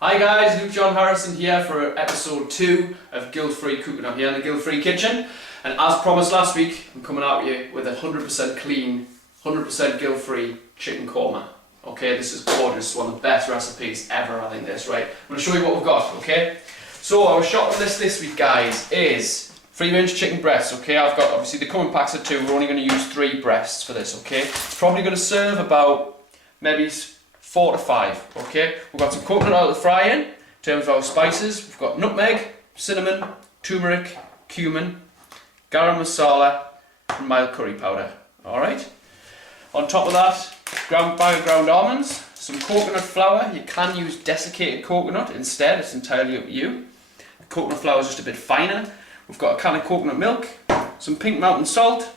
Hi guys, Luke John Harrison here for episode 2 of Guilt-Free Cooking. I'm here in the Guilt-Free kitchen, and as promised last week, I'm coming out with you with a 100% clean, 100% guilt-free chicken korma. Okay, this is gorgeous, one of the best recipes ever, I think this, right? I'm going to show you what we've got, okay? So our shopping list this week, guys, is 3-inch chicken breasts, okay? I've got, obviously, they come in packs of 2, we're only going to use 3 breasts for this, okay? Probably going to serve about, maybe 4 to 5, okay? We've got some coconut oil to fry in terms of our spices. We've got nutmeg, cinnamon, turmeric, cumin, garam masala, and mild curry powder. Alright? On top of that, ground almonds, some coconut flour. You can use desiccated coconut instead, it's entirely up to you. The coconut flour is just a bit finer. We've got a can of coconut milk, some pink mountain salt,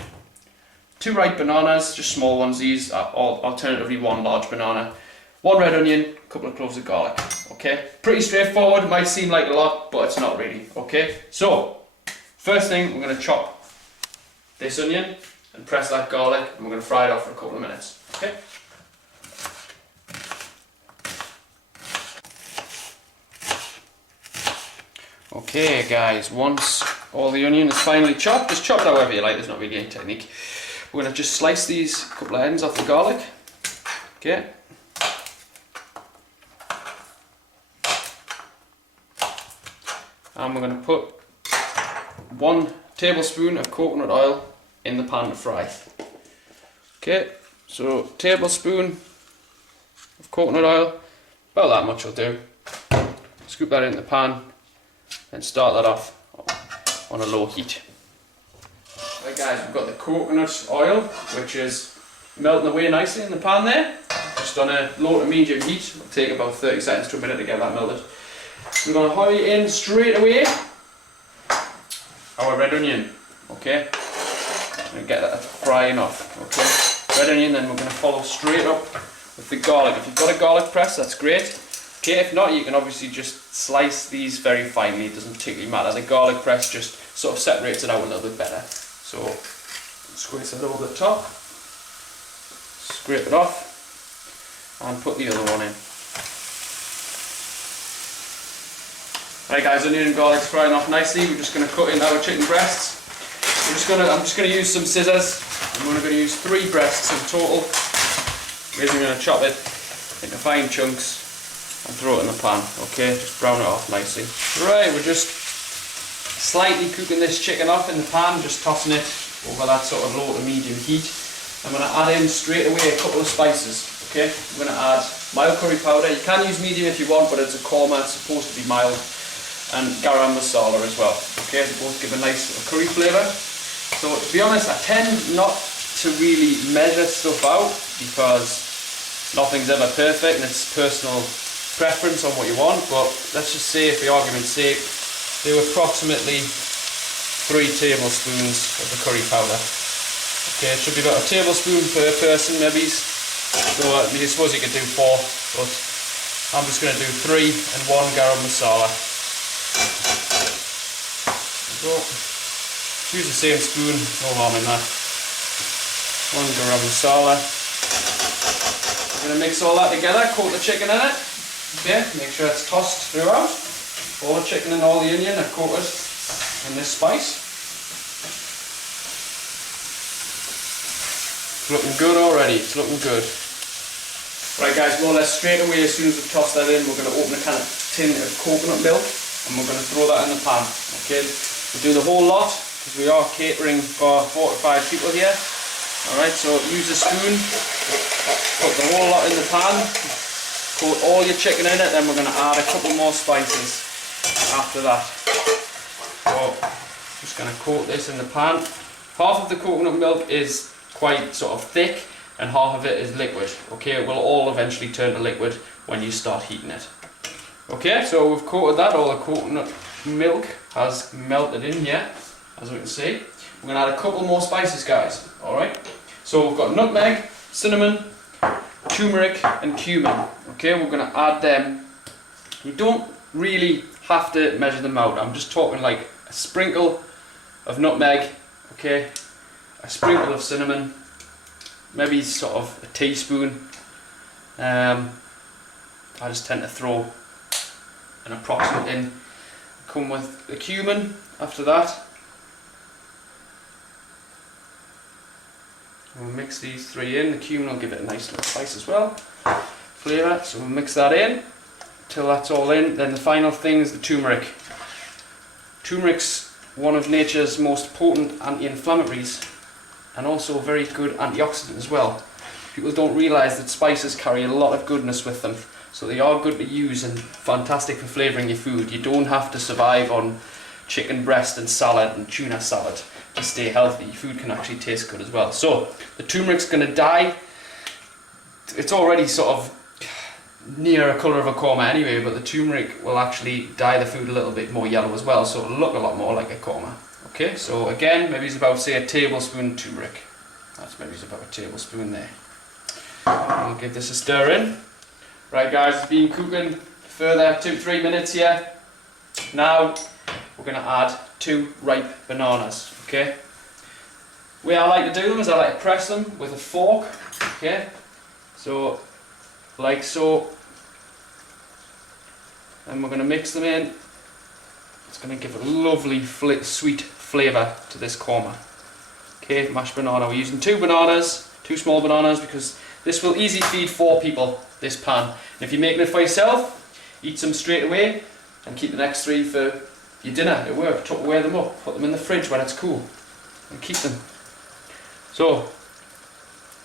2 ripe bananas, just small ones. These are alternatively 1 large banana. 1 red onion, a couple of cloves of garlic, okay? Pretty straightforward, might seem like a lot, but it's not really, okay? So, first thing, we're going to chop this onion and press that garlic, and we're going to fry it off for a couple of minutes, okay? Okay guys, once all the onion is finally chopped, just chop it however you like, there's not really any technique. We're going to just slice these couple of ends off the garlic, okay? And we're going to put 1 tablespoon of coconut oil in the pan to fry. Okay, so tablespoon of coconut oil, about that much will do. Scoop that in the pan and start that off on a low heat. Right guys, we've got the coconut oil, which is melting away nicely in the pan there. Just on a low to medium heat. It'll take about 30 seconds to a minute to get that melted. We're going to hurry in straight away our red onion, okay? And get that frying off, okay? Red onion, then we're going to follow straight up with the garlic. If you've got a garlic press, that's great. Okay, if not, you can obviously just slice these very finely, it doesn't particularly matter. The garlic press just sort of separates it out a little bit better. So, squeeze it over the top, scrape it off, and put the other one in. Right guys, onion and garlic's frying off nicely. We're just going to cut in our chicken breasts. I'm just going to use some scissors. I'm only going to use 3 breasts in total. We're going to chop it into fine chunks and throw it in the pan. Okay, just brown it off nicely. Right, we're just slightly cooking this chicken off in the pan, just tossing it over that sort of low to medium heat. I'm going to add in straight away a couple of spices. Okay, I'm going to add mild curry powder. You can use medium if you want, but it's a korma, it's supposed to be mild. And garam masala as well. Okay, they both give a nice curry flavour. So to be honest, I tend not to really measure stuff out because nothing's ever perfect and it's personal preference on what you want. But let's just say, for argument's sake, do approximately 3 tablespoons of the curry powder. Okay, it should be about a tablespoon per person maybe. So I suppose you could do 4, but I'm just going to do 3 and 1 garam masala. So, use the same spoon, no harm in that. 1 garam masala. We're going to mix all that together, coat the chicken in it. Okay, make sure it's tossed throughout. All the chicken and all the onion are coated in this spice. It's looking good already, it's looking good. Right guys, more or less straight away as soon as we've tossed that in, we're going to open a tin of coconut milk. And we're going to throw that in the pan, okay? We'll do the whole lot, because we are catering for 4 to 5 people here. Alright, so use a spoon, put the whole lot in the pan, coat all your chicken in it, then we're going to add a couple more spices after that. So, just going to coat this in the pan. Half of the coconut milk is quite sort of thick, and half of it is liquid, okay? It will all eventually turn to liquid when you start heating it. Okay, so we've coated that, all the coconut milk has melted in here, as we can see. We're going to add a couple more spices, guys, alright? So we've got nutmeg, cinnamon, turmeric and cumin. Okay, we're going to add them. You don't really have to measure them out, I'm just talking like a sprinkle of nutmeg, okay, a sprinkle of cinnamon, maybe sort of a teaspoon. I just tend to throw and approximating. Come with the cumin after that. We'll mix these three in. The cumin will give it a nice little spice as well, flavour. So we'll mix that in till that's all in. Then the final thing is the turmeric. Turmeric's one of nature's most potent anti-inflammatories and also a very good antioxidant as well. People don't realise that spices carry a lot of goodness with them, so they are good to use and fantastic for flavouring your food. You don't have to survive on chicken breast and salad and tuna salad to stay healthy. Your food can actually taste good as well. So the turmeric's going to dye. It's already sort of near a colour of a korma anyway, but the turmeric will actually dye the food a little bit more yellow as well, so it'll look a lot more like a korma. Okay, so again, maybe it's about, say, a tablespoon turmeric. That's maybe it's about a tablespoon there. I'll give this a stir in. Right guys, it's been cooking further 2-3 minutes here. Now we're going to add 2 ripe bananas. Okay. The way I like to do them is I like to press them with a fork. Okay. So like so. And we're going to mix them in. It's going to give a lovely sweet flavour to this korma. Okay, mashed banana. We're using 2 bananas, 2 small bananas, because this will easily feed 4 people, this pan. And if you're making it for yourself, eat some straight away and keep the next 3 for your dinner at work. Wear them up, put them in the fridge when it's cool, and keep them. So,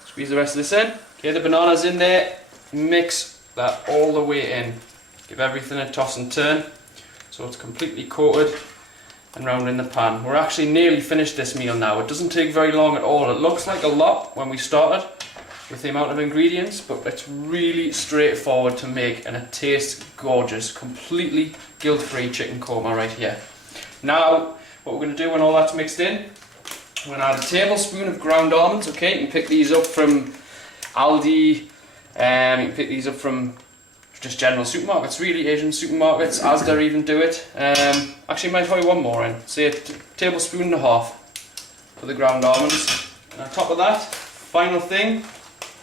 squeeze the rest of this in. Okay, the banana's in there. Mix that all the way in. Give everything a toss and turn so it's completely coated and round in the pan. We're actually nearly finished this meal now. It doesn't take very long at all. It looks like a lot when we started with the amount of ingredients, but it's really straightforward to make and it tastes gorgeous. Completely guilt-free chicken korma right here. Now what we're going to do when all that's mixed in, we're going to add a tablespoon of ground almonds. Okay, you can pick these up from Aldi, you can pick these up from just general supermarkets, really, Asian supermarkets. Asda even do it. Actually might throw 1 more in, say a tablespoon and a half for the ground almonds. And on top of that, final thing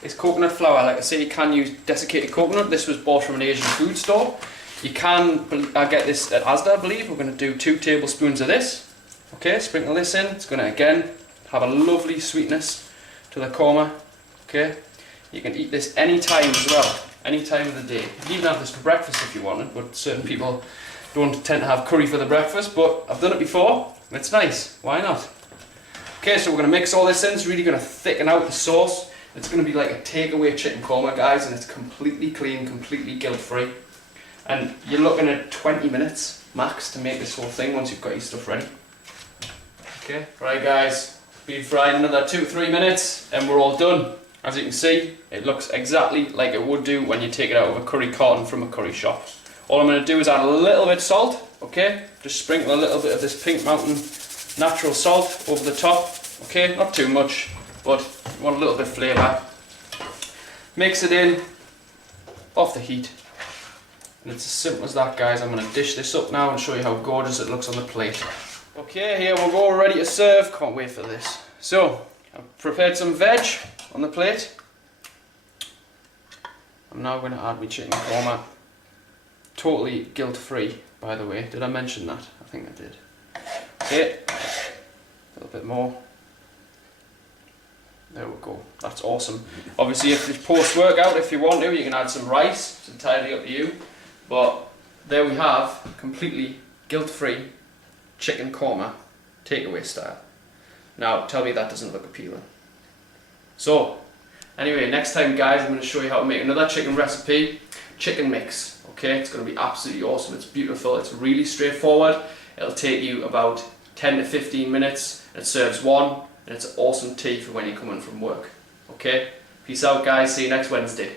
is coconut flour. Like I say, you can use desiccated coconut. This was bought from an Asian food store. You can get this at Asda, I believe. We're going to do 2 tablespoons of this. Okay, sprinkle this in. It's going to again have a lovely sweetness to the korma. Okay, you can eat this any time as well, any time of the day. You can even have this for breakfast if you wanted, but certain people don't tend to have curry for the breakfast, but I've done it before and it's nice. Why not? Okay, so we're going to mix all this in. It's really going to thicken out the sauce. It's going to be like a takeaway chicken korma, guys, and it's completely clean, completely guilt-free. And you're looking at 20 minutes max to make this whole thing once you've got your stuff ready. Okay, right guys, been fried another 2-3 minutes and we're all done. As you can see, it looks exactly like it would do when you take it out of a curry carton from a curry shop. All I'm going to do is add a little bit of salt, okay? Just sprinkle a little bit of this Pink Mountain natural salt over the top, okay? Not too much, but you want a little bit of flavour. Mix it in, off the heat. And it's as simple as that, guys. I'm going to dish this up now and show you how gorgeous it looks on the plate. Okay, here we'll go, ready to serve. Can't wait for this. So, I've prepared some veg on the plate. I'm now going to add my chicken korma. Totally guilt-free, by the way. Did I mention that? I think I did. Okay, a little bit more. There we go. That's awesome. Obviously, if it's post-workout, if you want to, you can add some rice. It's entirely up to you. But there we have completely guilt-free chicken korma, takeaway style. Now, tell me that doesn't look appealing. So, anyway, next time, guys, I'm going to show you how to make another chicken recipe, chicken mix. Okay, it's going to be absolutely awesome. It's beautiful. It's really straightforward. It'll take you about 10 to 15 minutes. It serves 1, and it's an awesome tea for when you're coming from work. Okay, peace out, guys. See you next Wednesday.